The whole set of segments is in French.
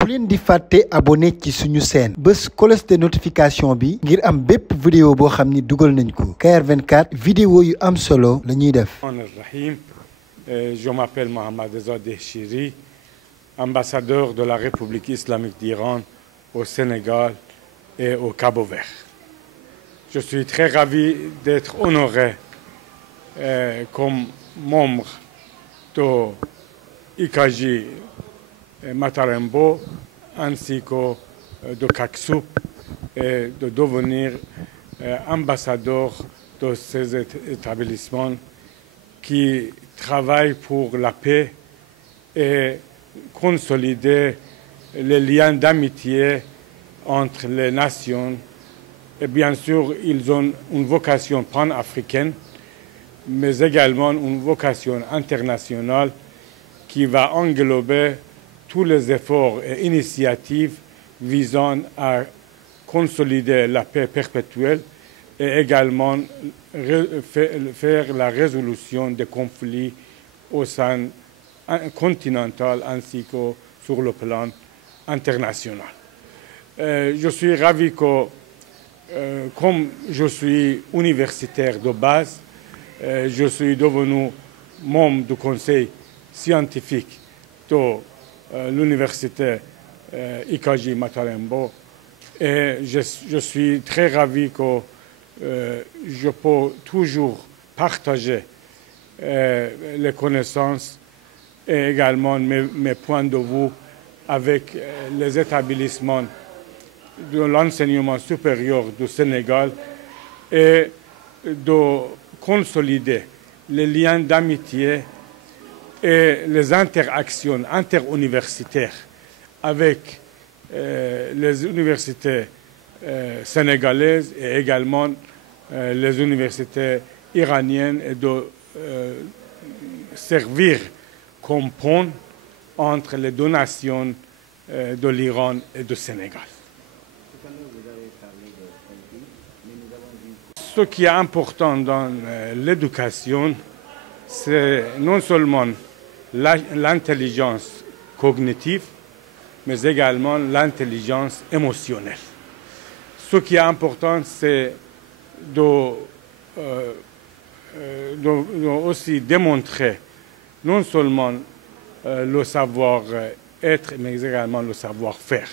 bu leen di fàtte abonné ci suñu chaîne bés cloche de notification bi ngir am bépp vidéo boo xam ni dugal nañ ko KR24 vidéo yu am solo la ñuy def. Je m'appelle Mohamed Reza Dehchiri, ambassadeur de la République islamique d'Iran au Sénégal et au Cap-Vert. Je suis très ravi d'être honoré comme membre de IKJ Matalembo ainsi que de CACSUP et de devenir ambassadeur de ces établissements qui travaillent pour la paix et consolider les liens d'amitié entre les nations. Et bien sûr, ils ont une vocation panafricaine, mais également une vocation internationale qui va englober tous les efforts et initiatives visant à consolider la paix perpétuelle et également faire la résolution des conflits au sein continental ainsi que sur le plan international. Je suis ravi que, comme je suis universitaire de base, je suis devenu membre du conseil scientifique de l'université IKJ Matalembo et je suis très ravi que je peux toujours partager les connaissances et également mes points de vue avec les établissements de l'enseignement supérieur du Sénégal et de consolider les liens d'amitié et les interactions interuniversitaires avec les universités sénégalaises et également les universités iraniennes et de servir comme pont entre les deux nations de l'Iran et du Sénégal. Ce qui est important dans l'éducation, c'est non seulement l'intelligence cognitive, mais également l'intelligence émotionnelle. Ce qui est important, c'est de aussi démontrer non seulement le savoir-être, mais également le savoir-faire.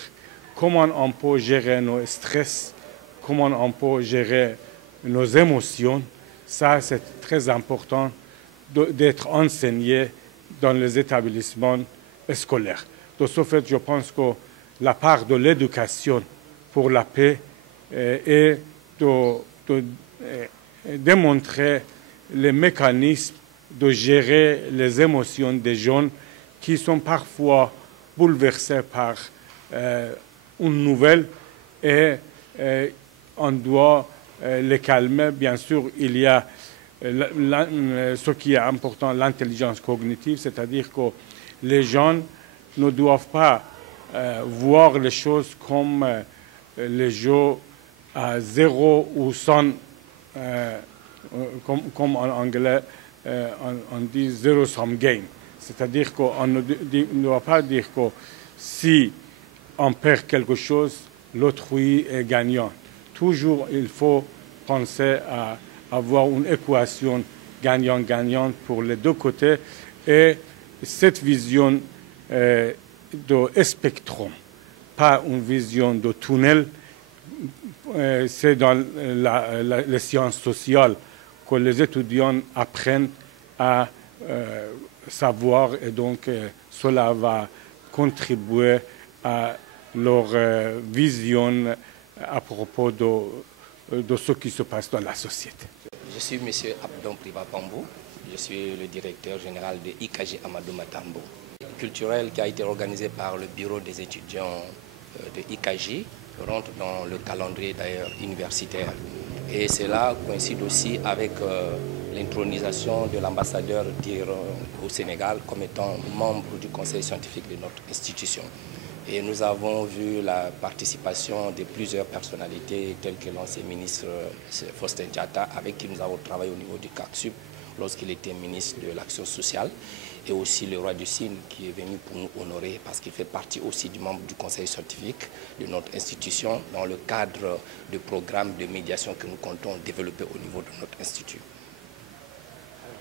Comment on peut gérer nos stress, comment on peut gérer nos émotions, ça c'est très important d'être enseigné dans les établissements scolaires. De ce fait, je pense que la part de l'éducation pour la paix est de démontrer les mécanismes de gérer les émotions des jeunes qui sont parfois bouleversés par une nouvelle et on doit les calmer. Bien sûr, il y a ce qui est important, l'intelligence cognitive, c'est-à-dire que les jeunes ne doivent pas voir les choses comme les jeux à 0 ou 100, comme en anglais on dit zero-sum game. C'est-à-dire qu'on ne doit pas dire que si on perd quelque chose, l'autrui est gagnant. Toujours, il faut penser à avoir une équation gagnant-gagnant pour les deux côtés. Et cette vision de spectrum, pas une vision de tunnel, c'est dans les sciences sociales que les étudiants apprennent à savoir et donc cela va contribuer à leur vision à propos de ce qui se passe dans la société. Je suis M. Abdon Priva Pambou, je suis le directeur général de IKJ Amadou Matambo, culturel qui a été organisé par le bureau des étudiants de IKJ, rentre dans le calendrier d'ailleurs universitaire. Et cela coïncide aussi avec l'intronisation de l'ambassadeur d'Iran au Sénégal comme étant membre du conseil scientifique de notre institution. Et nous avons vu la participation de plusieurs personnalités telles que l'ancien ministre Faustin Diatta, avec qui nous avons travaillé au niveau du CACSUP lorsqu'il était ministre de l'Action sociale. et aussi le roi du Sine qui est venu pour nous honorer parce qu'il fait partie aussi du membre du conseil scientifique de notre institution dans le cadre de programmes de médiation que nous comptons développer au niveau de notre institut.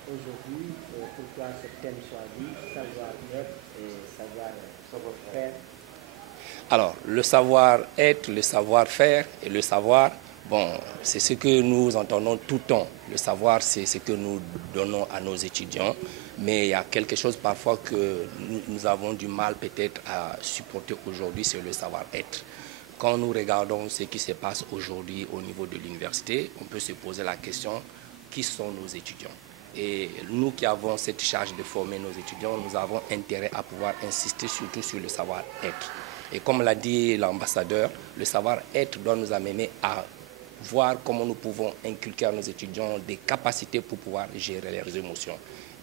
Aujourd'hui, pourquoi ce thème choisi, savoir-être et savoir-faire? Alors, le savoir-être, le savoir-faire et le savoir, bon, c'est ce que nous entendons tout le temps. Le savoir, c'est ce que nous donnons à nos étudiants, mais il y a quelque chose parfois que nous avons du mal peut-être à supporter aujourd'hui, c'est le savoir-être. Quand nous regardons ce qui se passe aujourd'hui au niveau de l'université, on peut se poser la question, qui sont nos étudiants? Et nous qui avons cette charge de former nos étudiants, nous avons intérêt à pouvoir insister surtout sur le savoir-être. Et comme l'a dit l'ambassadeur, le savoir-être doit nous amener à voir comment nous pouvons inculquer à nos étudiants des capacités pour pouvoir gérer leurs émotions.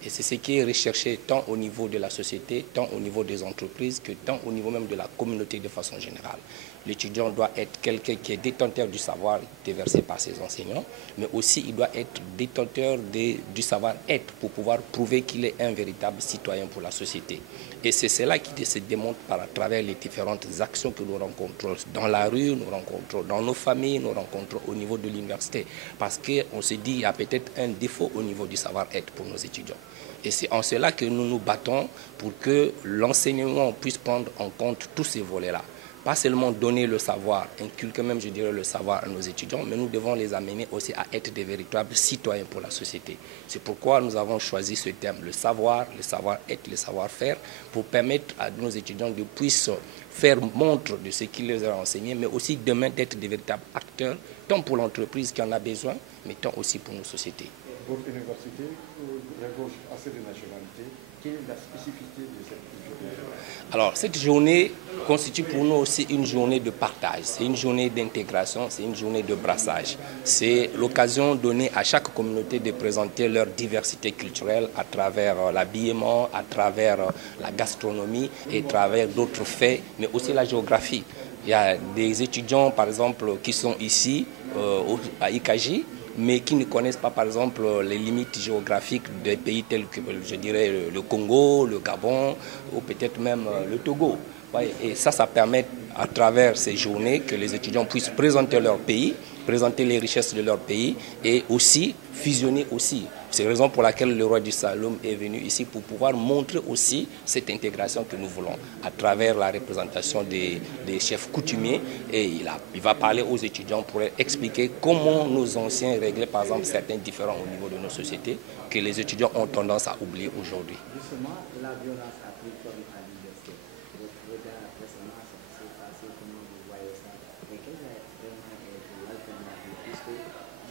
Et c'est ce qui est recherché tant au niveau de la société, tant au niveau des entreprises, que tant au niveau même de la communauté de façon générale. L'étudiant doit être quelqu'un qui est détenteur du savoir déversé par ses enseignants, mais aussi il doit être détenteur du savoir-être pour pouvoir prouver qu'il est un véritable citoyen pour la société. Et c'est cela qui se démontre à travers les différentes actions que nous rencontrons dans la rue, nous rencontrons dans nos familles, nous rencontrons au niveau de l'université. Parce qu'on se dit qu'il y a peut-être un défaut au niveau du savoir-être pour nos étudiants. Et c'est en cela que nous nous battons pour que l'enseignement puisse prendre en compte tous ces volets-là. Pas seulement donner le savoir, inculquer même, je dirais, le savoir à nos étudiants, mais nous devons les amener aussi à être des véritables citoyens pour la société. C'est pourquoi nous avons choisi ce thème, le savoir-être, le savoir-faire, pour permettre à nos étudiants de pouvoir faire montre de ce qu'ils leur ont enseigné, mais aussi demain d'être des véritables acteurs, tant pour l'entreprise qui en a besoin, mais tant aussi pour nos sociétés. Votre université regorge assez de nationalités. Quelle est la spécificité de cette journée? Alors, cette journée constitue pour nous aussi une journée de partage, c'est une journée d'intégration, c'est une journée de brassage. C'est l'occasion donnée à chaque communauté de présenter leur diversité culturelle à travers l'habillement, à travers la gastronomie et à travers d'autres faits, mais aussi la géographie. Il y a des étudiants, par exemple, qui sont ici à IKJ, mais qui ne connaissent pas, par exemple, les limites géographiques des pays tels que, je dirais, le Congo, le Gabon ou peut-être même le Togo. Et ça permet, à travers ces journées, que les étudiants puissent présenter leur pays, présenter les richesses de leur pays et aussi fusionner aussi. C'est la raison pour laquelle le roi du Saloum est venu ici pour pouvoir montrer aussi cette intégration que nous voulons à travers la représentation des chefs coutumiers. Et il va parler aux étudiants pour expliquer comment nos anciens réglaient par exemple certains différends au niveau de nos sociétés que les étudiants ont tendance à oublier aujourd'hui. Justement, la violence a pris forme à l'université. Votre regard récemment, ça s'est passé, comment vous voyez ça? Et quelle est vraiment l'alternative? Puisque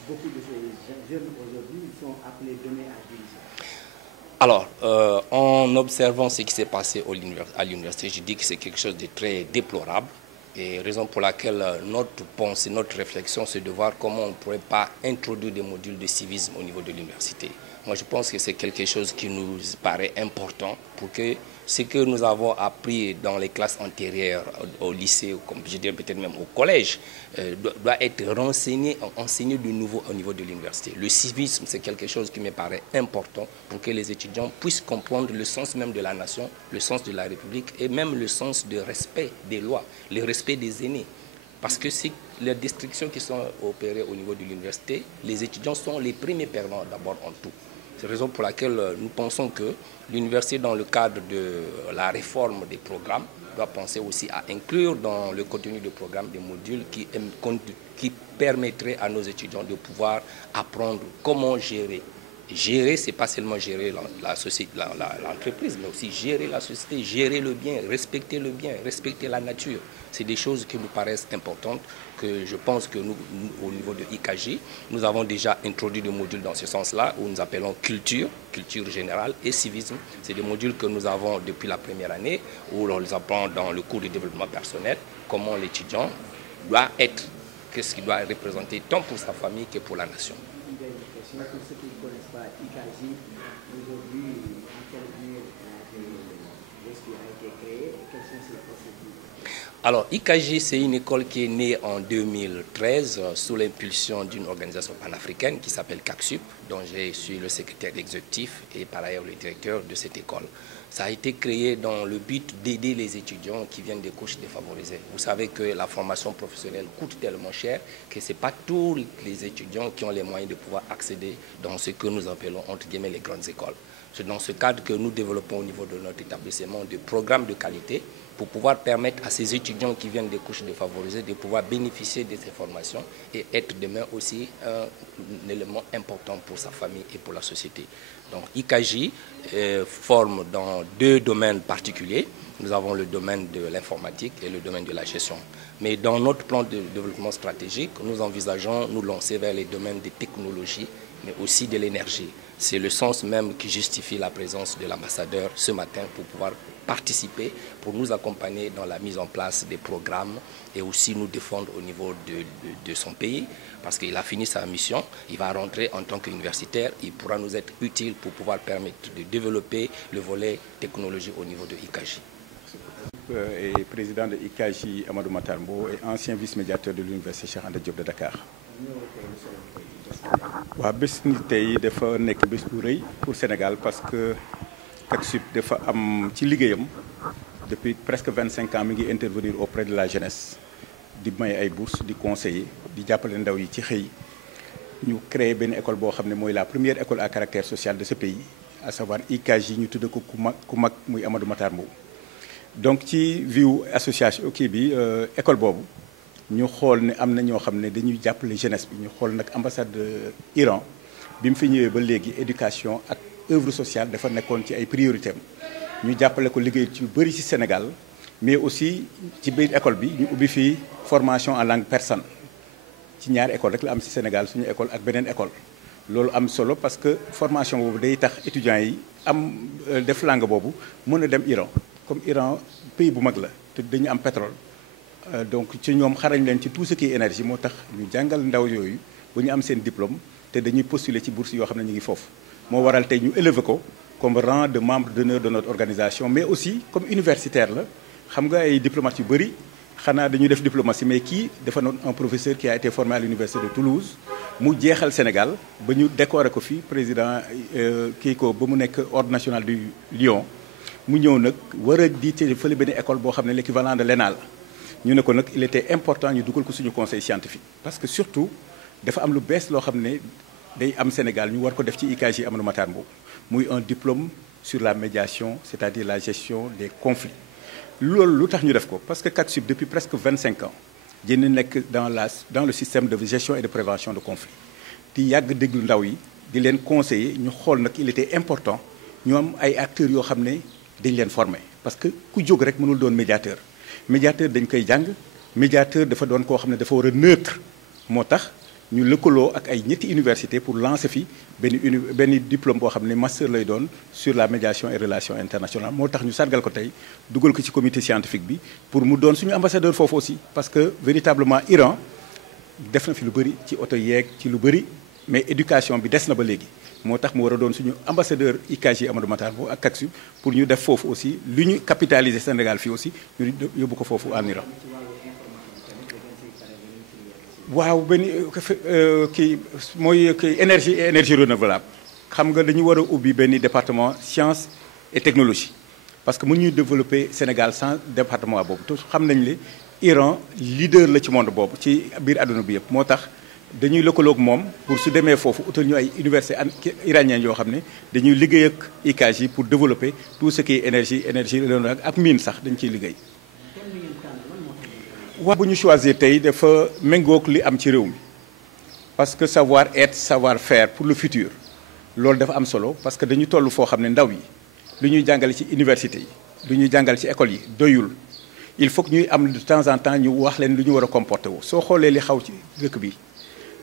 beaucoup de ces jeunes aujourd'hui sont appelés demain à diriger. Alors, en observant ce qui s'est passé à l'université, je dis que c'est quelque chose de très déplorable. Et raison pour laquelle notre pensée, notre réflexion, c'est de voir comment on ne pourrait pas introduire des modules de civisme au niveau de l'université. Moi, je pense que c'est quelque chose qui nous paraît important pour que ce que nous avons appris dans les classes antérieures au lycée, comme je dirais peut-être même au collège, doit être enseigné de nouveau au niveau de l'université. Le civisme, c'est quelque chose qui me paraît important pour que les étudiants puissent comprendre le sens même de la nation, le sens de la République et même le sens du respect des lois, le respect des aînés. Parce que c'est les restrictions qui sont opérées au niveau de l'université, les étudiants sont les premiers perdants d'abord en tout. C'est la raison pour laquelle nous pensons que l'université, dans le cadre de la réforme des programmes, doit penser aussi à inclure dans le contenu du programme des modules qui permettraient à nos étudiants de pouvoir apprendre comment gérer. Gérer, ce n'est pas seulement gérer l'entreprise, mais aussi gérer la société, gérer le bien, respecter la nature. C'est des choses qui nous paraissent importantes, que je pense que nous, au niveau de IKJ, nous avons déjà introduit des modules dans ce sens-là, où nous appelons culture générale et civisme. C'est des modules que nous avons depuis la première année, où on les apprend dans le cours de développement personnel, comment l'étudiant doit être, qu'est-ce qu'il doit représenter, tant pour sa famille que pour la nation. Pour ceux qui ne connaissent pas IKJ, aujourd'hui, en quelle mesure l'ESPI a été créé et quelles sont ses procédures? Alors, IKJ, c'est une école qui est née en 2013 sous l'impulsion d'une organisation panafricaine qui s'appelle CACSUP, dont je suis le secrétaire exécutif et par ailleurs le directeur de cette école. Ça a été créé dans le but d'aider les étudiants qui viennent des couches défavorisées. Vous savez que la formation professionnelle coûte tellement cher que ce n'est pas tous les étudiants qui ont les moyens de pouvoir accéder dans ce que nous appelons entre guillemets les grandes écoles. C'est dans ce cadre que nous développons au niveau de notre établissement des programmes de qualité pour pouvoir permettre à ces étudiants qui viennent des couches défavorisées de pouvoir bénéficier de ces formations et être demain aussi un élément important pour sa famille et pour la société. Donc IKJ forme dans deux domaines particuliers. Nous avons le domaine de l'informatique et le domaine de la gestion. Mais dans notre plan de développement stratégique, nous envisageons nous lancer vers les domaines des technologies, mais aussi de l'énergie. C'est le sens même qui justifie la présence de l'ambassadeur ce matin pour pouvoir participer, pour nous accompagner dans la mise en place des programmes et aussi nous défendre au niveau de son pays, parce qu'il a fini sa mission, il va rentrer en tant qu'universitaire, il pourra nous être utile pour pouvoir permettre de développer le volet technologie au niveau de IKJ. Et président de IKJ Amadou Matar Mbow et ancien vice-médiateur de l'université Cheikh Anta Diop de Dakar. waaw bés ni tey dafa nekk bés bu rëy pour Sénégal parce que CACSUP dafa am ci liggéeyam depuis presque 25 ans mi ngi intervenir auprès de la jeunesse di may ay bourses di conseiller di jàppale ndaw yi ci xëy ñu créé benn école boo xam ne mooy la première école à caractère social de ce pays à savoir IKJ ñu tudde ko ku mag muy Amadou Matar Mbow. Donc ci viu association kii bi école boobu ñu xool ne am na ñoo xam ne dañuy jàppale jeunesse bi ñu xool nag ambassade de Iran bi mu fi ñëwee ba léegi éducation ak œuvre sociale dafa nekkoon ci ay priorité am ñu jàppale ko liggéey ci bëri ci Sénégal mais aussi ci biir école bi ñu ubbi fii formation en langue persane ci ñaari école rek la am ci Sénégal suñu école ak beneen école. loolu am solo parce que formation boobu day tax étudiants yi am def langue boobu mën a dem Iran comme Iran pays bu mag la te dañu am pétrole. Donc ci ñoom xarañ leen ci tout ce qui est énergie moo tax ñu jàngal ndaw yooyu ba ñu am seen diplôme te dañuy postuler ci bourse yoo xam ne ñu ngi foofu moo waral tey ñu élever ko comme rang de membre d'honneur de notre organisation mais aussi comme universitaire la xam nga ay diplomates yu bëri xanaa dañuy def diplomatie mais kii dafa noon un professeur qui a été formé à l'université de Toulouse mu jeexal Sénégal ba ñu décorer ko fi président kii ko ba mu nekk ordre national du Lion mu ñëw nag war a diite fële benn école boo xam ne l'équivalent de l'ENA la ñu ne ko nag il était important ñu dugal ko suñu conseil scientifique parce que surtout dafa am lu bees loo xam ne day am Sénégal ñu war ko def ci IKJ Amadou Matar Mbow muy un diplôme sur la médiation c'est-à-dire la gestion des conflits loolu lu tax ñu def ko parce que CACSUP depuis presque 25 ans jënd nekk dans le système de gestion et de prévention de conflits di yàgg déglu ndaw yi di leen conseiller ñu xool nag il était important ñu am ay acteurs yoo xam ne dañ leen former parce que ku jóg rek mënul doon médiateur dañ koy jàng médiateur dafa doon koo xam ne dafa war a neutre moo tax ñu lëkkaloo ak ay ñetti université pour lancer fi benn diplôme boo xam ne master lay doon sur la médiation et relations internationales moo tax ñu sargal ko tey dugal ko ci comité scientifique bi pour mu doon suñu ambassadeur foofu aussi parce que véritablement Iran def na fi lu bëri ci oto yeeg ci lu bëri mais éducation bi des na ba léegi moo tax mu war a doon suñu ambassadeur IKJ Amadou Matar Mbow ak CACSUP pour ñu def foofu aussi lu ñu capitaliser Sénégal fii aussi ñu yóbbu ko foofu en Iran. waaw benn kii mooy kii énergie et énergie renouvelable xam nga dañu war a ubbi benn département science et technologie parce que mënuñu développer Sénégal sans département boobu te xam nañ ne Iran leader la ci monde boobu ci biir àdduna bi yëpp moo tax. dañuy lëkkaloog moom pour su demee foofu utal ñu ay université iranienne yoo xam ne dañuy liggéey ak IKJ pour développer tout ce qui est énergie renouvelable ak mine sax dañ ciy liggéey. waaw bu ñu choisir tey dafa méngoog li am ci réew mi parce que savoir être savoir faire pour le futur loolu dafa am solo parce que dañu toll foo xam ne ndaw yi lu ñuy jàngale ci université yi lu ñuy jàngale ci école yi doyul il faut que ñuy am de temps en temps ñu wax leen lu ñu war a comporter wu soo xoolee li xaw ci dëkk bi.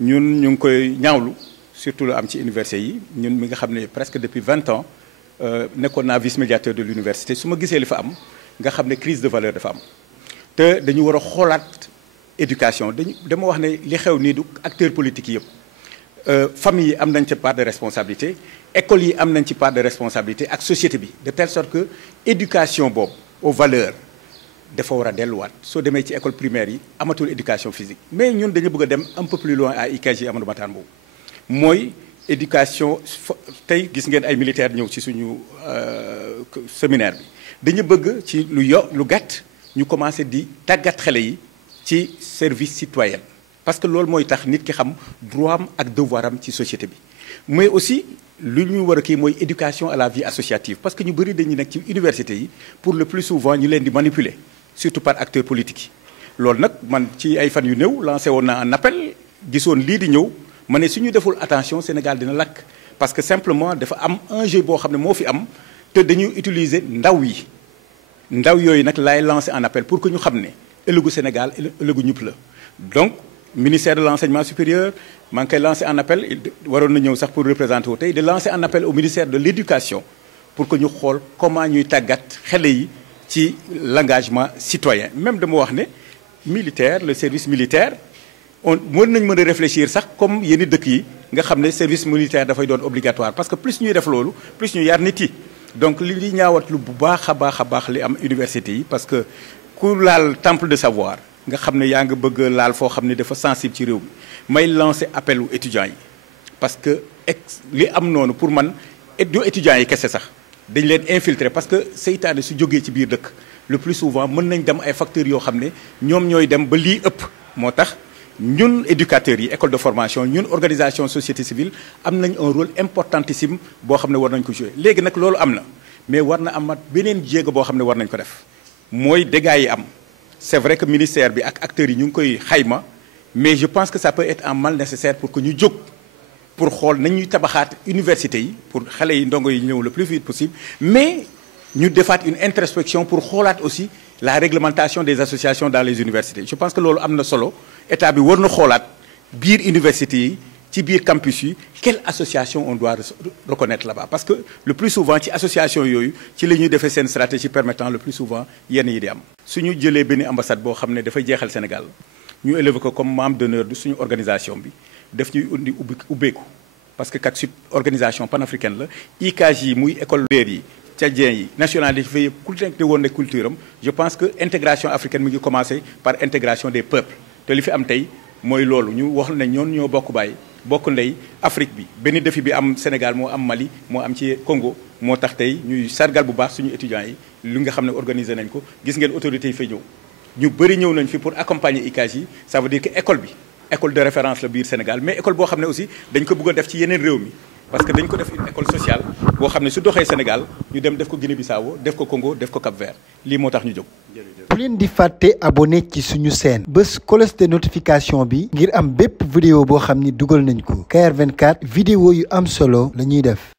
ñun ñu ngi koy ñaawlu surtout lu am ci université yi ñun mi nga xam ne presque depuis 20 ans nekkoon naa vice-médiateur de l'université su ma gisee li fa am nga xam ne crise de valeur dafa am te dañu war a xoolaat éducation dama wax ne li xew nii du acteurs politiques yëpp famille yi am nañ ci part de responsabilité écoles yi am nañ ci part de responsabilité ak société bi de telle sorte que éducation boobu aux valeurs dafa war a delluwaat soo demee ci école primaire yi amatul éducation physique mais ñun dañu bëgg a dem un peu plus loin à IKJ Amadou Mahtar Mbow mooy éducation tey gis ngeen ay militaires ñëw ci suñu séminaire bi dañu bëgg ci lu gàtt ñu commencé di tàggat xale yi ci service citoyen parce que loolu mooy tax nit ki xam droit am ak devoir am ci société bi mais aussi lu ñu war a kii mooy éducation à la vie associative parce que ñu bëri dañuy nekk ci université yi pour le plus souvent ñu leen di manipuler surtout par acteurs politiques yi loolu nag man ci ay fan yu néew lancé woon naa un appel gisoon lii di ñëw ma ne suñu deful attention Sénégal dina lakk parce que simplement dafa am enjeu boo xam ne moo fi am te dañuy utiliser ndaw yi ndaw yooyu nag laay lancé un appel pour que ñu xam ne ëllëgu Sénégal ëllëgu ñëpp la donc ministère de l'enseignement supérieur maa ngi koy lancé un appel waroon na ñëw sax pour représenter wu tey de lancer un appel au ministère de l'éducation pour que ñu xool comment ñuy tàggat xale yi ci l'engagement citoyen même dama wax ne militaire le service militaire mën nañ mën a réfléchir sax comme yenn dëkk yi nga xam ne service militaire dafay doon obligatoire parce que plus ñuy def loolu plus ñu yar nit yi donc li ñaawat lu bu baax a baax li am université yi parce que ku laal temple de savoir nga xam ne yaa nga bëgg laal foo xam ne dafa sensible ci réew mi may lancer appel aux étudiants yi parce que li am noonu pour man du étudiants yi kese sax dañ leen infiltrer parce que seytaane su jógee ci biir dëkk le plus souvent mën nañ dem ay facteurs yoo xam ne ñoom ñooy dem ba lii ëpp moo tax ñun éducateurs yi école de formation ñun organisation société civile am nañ un rôle importantissime boo xam ne war nañ ko jouer léegi nag loolu am na mais war na amat beneen jéego boo xam ne war nañ ko def mooy dégâts yi am c'est vrai que ministère bi ak acteurs yi ñu ngi koy xayma mais je pense que ça peut être un mal nécessaire pour que ñu jóg pour xool nañ ñuy tabaxaat université yi pour xale yi ndongo yi ñëw le plus vite possible mais ñu defaat une introspection pour xoolaat aussi la réglementation des associations dans les universités je pense que loolu am na solo état bi war na xoolaat biir université yi ci biir campus yi quelle association on doit reconnaître là-bas parce que le plus souvent ci association yooyu ci la ñuy defee seen stratégie permettant le plus souvent yenn yi di am suñu jëlee benn ambassade boo xam ne dafay jeexal Sénégal ñu élevé ko comme membre d'honneur de suñu organisation bi def ñuy indi ubbeeku parce que CACSUB organisation panafricaine la IKJ muy école leer yi tchadien yi nationalité yëpp ku nekk di woon ne culture am je pense que intégration africaine mi ngi commencé par intégration des peuples te li fi am tey mooy loolu ñu wax ne ñoon ñoo bokk bàyyi bokk ndey Afrique bi benn défi bi am Sénégal moo am Mali moo am ci Congo moo tax tey ñuy sargal bu baax suñu étudiants yi li nga xam ne organisé nañ ko gis ngeen autorités yi fay ñëw ñu bëri ñëw nañ fi pour accompagner IKJ yi ça veut dire que école bi école de référence la biir Sénégal mais école boo xam ne aussi dañ ko bëgg a def ci yeneen réew mi parce que dañ ko def une école sociale boo xam ne su doxee Sénégal ñu dem def ko Guinée-Bissau def ko Congo def ko Cap-Vert lii moo tax ñu jóg. bu leen di fàtte abonné ci suñu chaîne bés cloche de notification bi ngir am bépp vidéo boo xam ni dugal nañ ko KR24 vidéo yu am solo la ñuy def.